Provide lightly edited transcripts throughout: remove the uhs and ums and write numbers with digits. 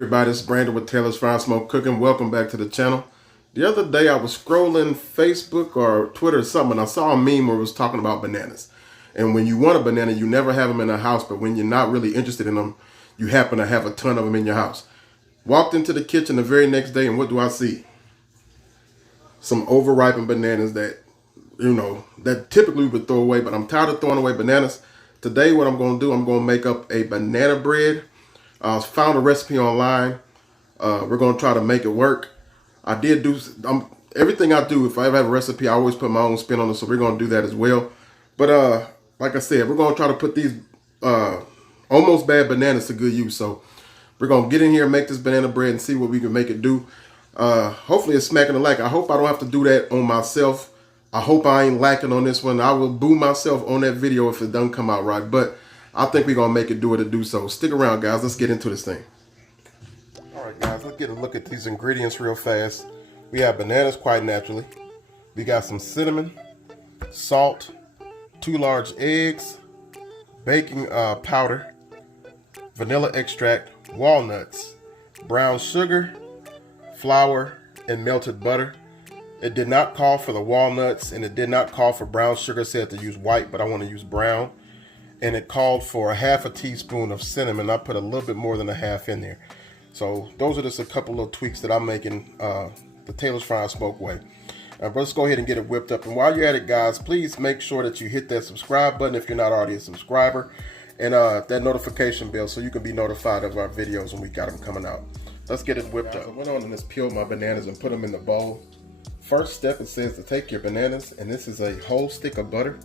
Everybody, it's Brandon with Taylorsfiresmoke Cooking. Welcome back to the channel. The other day I was scrolling Facebook or Twitter or something, and I saw a meme where it was talking about bananas. And when you want a banana, you never have them in the house, but when you're not really interested in them, you happen to have a ton of them in your house. Walked into the kitchen the very next day, and what do I see? Some overripened bananas that, that typically we would throw away, but I'm tired of throwing away bananas. Today what I'm going to do, I'm going to make up a banana bread. I found a recipe online. We're going to try to make it work. I did do everything I do. If I ever have a recipe, I always put my own spin on it, so we're going to do that as well. But like I said, we're going to try to put these almost bad bananas to good use. So we're going to get in here and make this banana bread and see what we can make it do. Hopefully it's smacking the like. I hope I don't have to do that on myself. I hope I ain't lacking on this one. I will boo myself on that video if it doesn't come out right. But I think we're going to make it do what it do. So stick around, guys. Let's get into this thing. All right, guys. Let's get a look at these ingredients real fast. We have bananas quite naturally. We got some cinnamon, salt, 2 large eggs, baking powder, vanilla extract, walnuts, brown sugar, flour, and melted butter. It did not call for the walnuts, and it did not call for brown sugar. It said to use white, but I want to use brown. And it called for a half teaspoon of cinnamon. I put a little bit more than a half in there. So those are just a couple of tweaks that I'm making the Taylorsfiresmoke way. But let's go ahead and get it whipped up. And while you're at it, guys, please make sure that you hit that subscribe button if you're not already a subscriber. And that notification bell so you can be notified of our videos when we got them coming out. Let's get it whipped up. I went on and just peeled my bananas and put them in the bowl. First step, it says to take your bananas, and this is a whole stick of butter.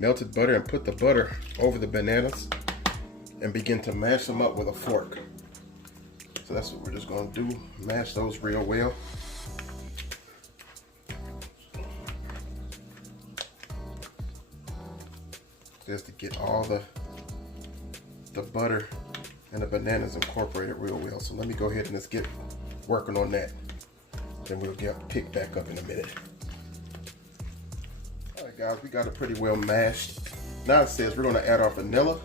Melted butter, and put the butter over the bananas and begin to mash them up with a fork. So that's what we're just going to do, mash those real well. Just to get all the butter and the bananas incorporated real well. So let me go ahead and just get working on that. Then we'll get picked back up in a minute. Guys, we got it pretty well mashed. Now it says we're going to add our vanilla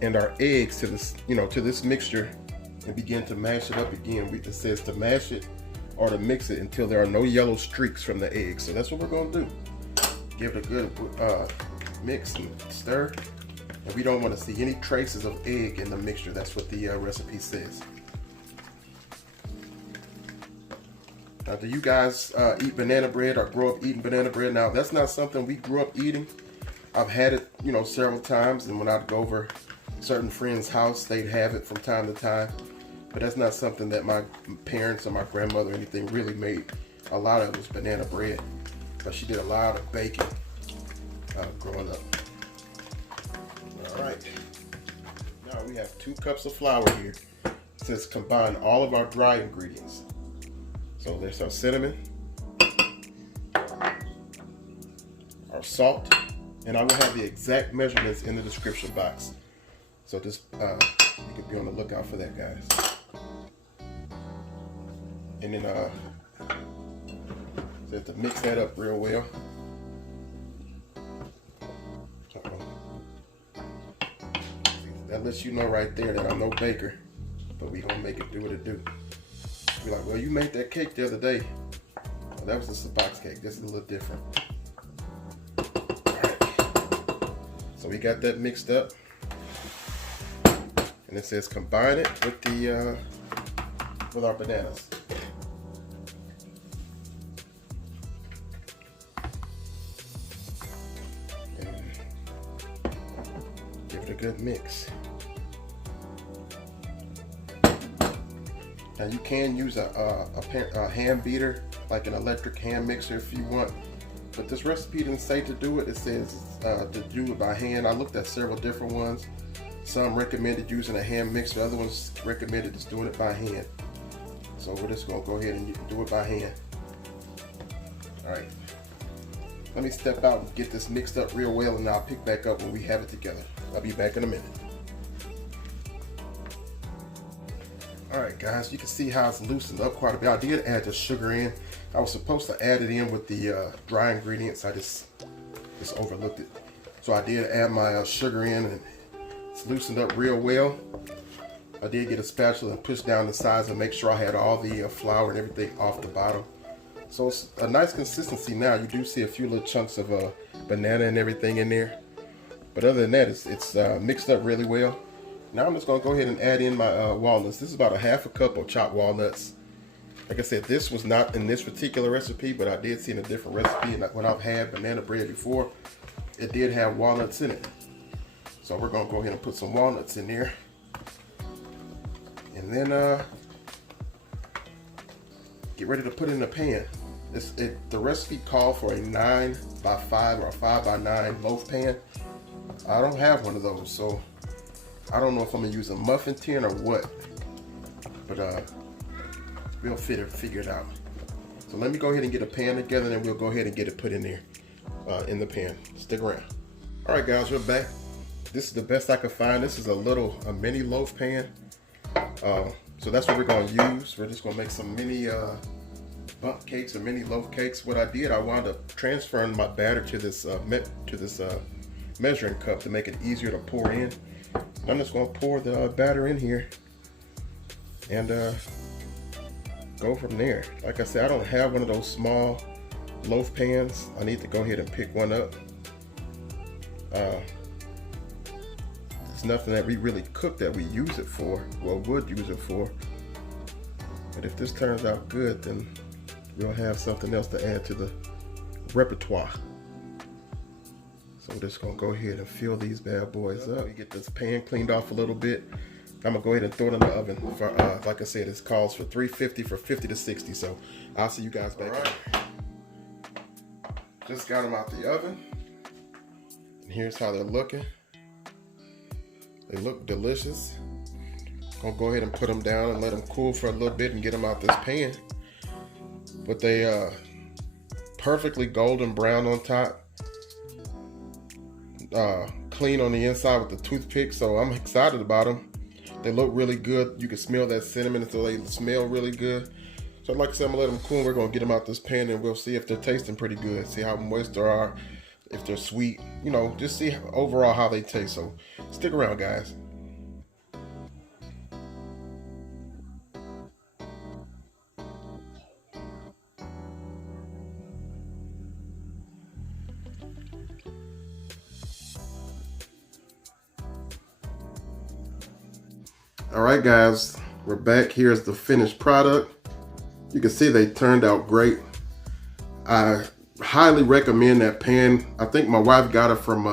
and our eggs to this, to this mixture and begin to mash it up again. It says to mash it or to mix it until there are no yellow streaks from the eggs. So that's what we're going to do. Give it a good mix and stir. And we don't want to see any traces of egg in the mixture. That's what the recipe says. Now, do you guys eat banana bread or grow up eating banana bread? Now, that's not something we grew up eating. I've had it, several times, and when I'd go over certain friends' house, they'd have it from time to time. But that's not something that my parents or my grandmother or anything really made. A lot of it was banana bread, but she did a lot of baking growing up. All right. Now we have 2 cups of flour here. It says combine all of our dry ingredients. So there's our cinnamon, our salt, and I will have the exact measurements in the description box. So just you can be on the lookout for that, guys. And then so to mix that up real well. That lets you know right there that I'm no baker, but we gonna make it do what it do. Be like, well, you made that cake the other day. Well, that was just a box cake. This is a little different. All right. So we got that mixed up, and it says combine it with the with our bananas. And give it a good mix. Now you can use a hand beater, like an electric hand mixer if you want, but this recipe didn't say to do it. It says to do it by hand. I looked at several different ones. Some recommended using a hand mixer, other ones recommended just doing it by hand. So we're just gonna go ahead and do it by hand. All right, let me step out and get this mixed up real well, and I'll pick back up when we have it together. I'll be back in a minute. Alright guys, you can see how it's loosened up quite a bit. I did add the sugar in. I was supposed to add it in with the dry ingredients. I just overlooked it. So I did add my sugar in, and it's loosened up real well. I did get a spatula and push down the sides and make sure I had all the flour and everything off the bottom. So it's a nice consistency now. You do see a few little chunks of banana and everything in there. But other than that, it's mixed up really well. Now I'm just going to go ahead and add in my walnuts. This is about a half a cup of chopped walnuts. Like I said, this was not in this particular recipe, but I did see in a different recipe. And when I've had banana bread before, it did have walnuts in it. So we're going to go ahead and put some walnuts in there. And then get ready to put it in the pan. The recipe called for a 9 by 5 or a 5 by 9 loaf pan. I don't have one of those, so I don't know if I'm gonna use a muffin tin or what. But we'll figure it out. So let me go ahead and get a pan together, and then we'll go ahead and get it put in there in the pan. Stick around. All right, guys, we're back. This is the best I could find. This is a mini loaf pan. So that's what we're going to use. We're just going to make some mini bundt cakes or mini loaf cakes. What I did, I wound up transferring my batter to this measuring cup to make it easier to pour in. I'm just going to pour the batter in here and go from there. Like I said, I don't have one of those small loaf pans. I need to go ahead and pick one up. It's nothing that we really cook that we use it for, well, would use it for. But if this turns out good, then we'll have something else to add to the repertoire. So we're just gonna go ahead and fill these bad boys up. We get this pan cleaned off a little bit. I'm gonna go ahead and throw it in the oven for, like I said, this calls for 350 for 50 to 60. So I'll see you guys back. All right. Just got them out the oven. And here's how they're looking. They look delicious. Gonna go ahead and put them down and let them cool for a little bit and get them out this pan. But they perfectly golden brown on top. Clean on the inside with the toothpick, so I'm excited about them. They look really good. You can smell that cinnamon, so they smell really good. So like I said, I'm gonna let them cool. We're gonna get them out this pan and we'll see if they're tasting pretty good. See how moist they are, if they're sweet. You know, just see overall how they taste. So stick around, guys. All right, guys, we're back. Here's the finished product. You can see they turned out great. I highly recommend that pan. I think my wife got it from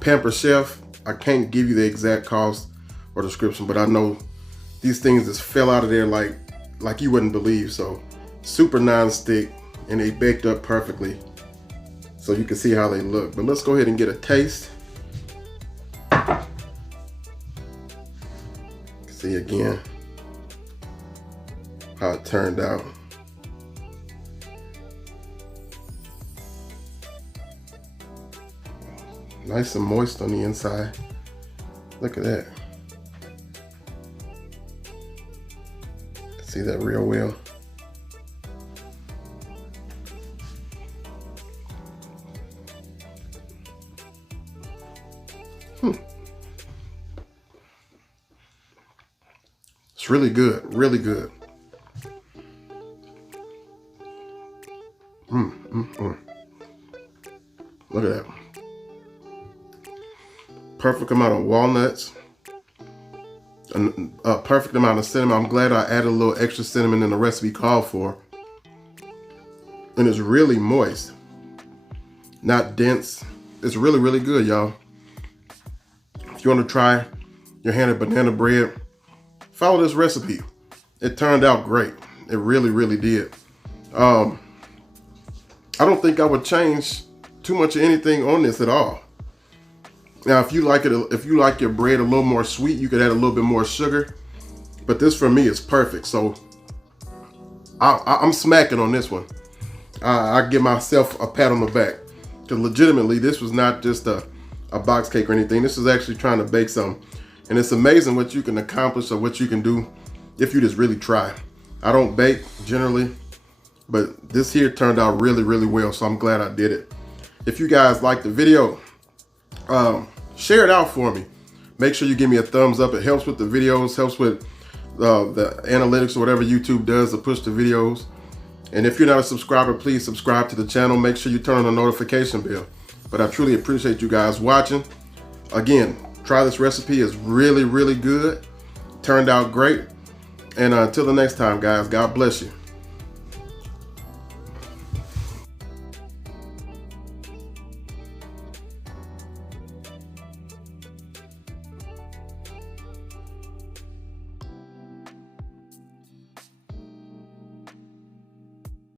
Pamper Chef. I can't give you the exact cost or description, but I know these things just fell out of there like you wouldn't believe. So super non-stick, and they baked up perfectly. So you can see how they look. But let's go ahead and get a taste. See again how it turned out. Nice and moist on the inside. Look at that. See that real well. It's really good, really good. Look at that. Perfect amount of walnuts, a perfect amount of cinnamon. I'm glad I added a little extra cinnamon than the recipe called for. And it's really moist, not dense. It's really, really good, y'all. If you want to try your hand at banana bread, follow this recipe. It turned out great. It really, really did. I don't think I would change too much of anything on this at all. Now, if you like your bread a little more sweet, you could add a little bit more sugar. But this for me is perfect. So I'm smacking on this one. I give myself a pat on the back, because legitimately this was not just a box cake or anything. This is actually trying to bake something. And it's amazing what you can accomplish or what you can do if you just really try. I don't bake generally, but this here turned out really, really well. So I'm glad I did it. If you guys liked the video, share it out for me. Make sure you give me a thumbs up. It helps with the videos, helps with the analytics or whatever YouTube does to push the videos. And if you're not a subscriber, please subscribe to the channel. Make sure you turn on the notification bell. But I truly appreciate you guys watching. Again, try this recipe. It's really, really good. Turned out great. And until the next time, guys, God bless you.